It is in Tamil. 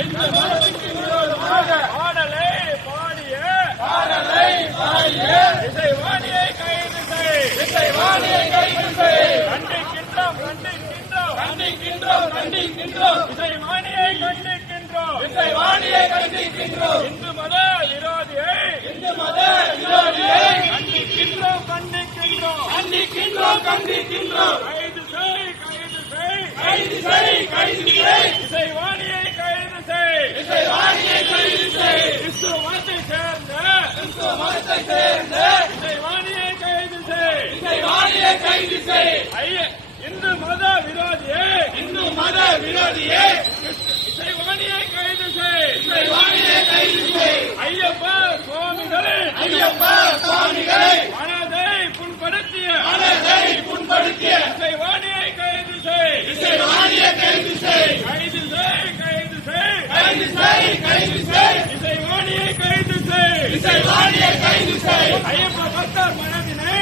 இந்து மதத்துக்கு விரோதமாக பாடலை பாடிய இசைவாணியை கைது செய். கண்டிக்கின்றோம். இசைவாணியை கண்டிக்கின்றோம். இந்து மத விரோதியை கண்டிக்கின்றோம். கைது செய். இசைவாணியை கைது செய். கிறிஸ்துவ மதத்தை சேர்ந்த இசைவாணியை கைது செய். இந்து மத விரோதியே இசைவாணியை கைது செய். ஐயப்பா சுவாமிகளை மனதை புண்படுத்திய இசைவாணியை கைது செய். இசைவாணியை கைது செய். ஐயப்ப பக்தர் மனதினை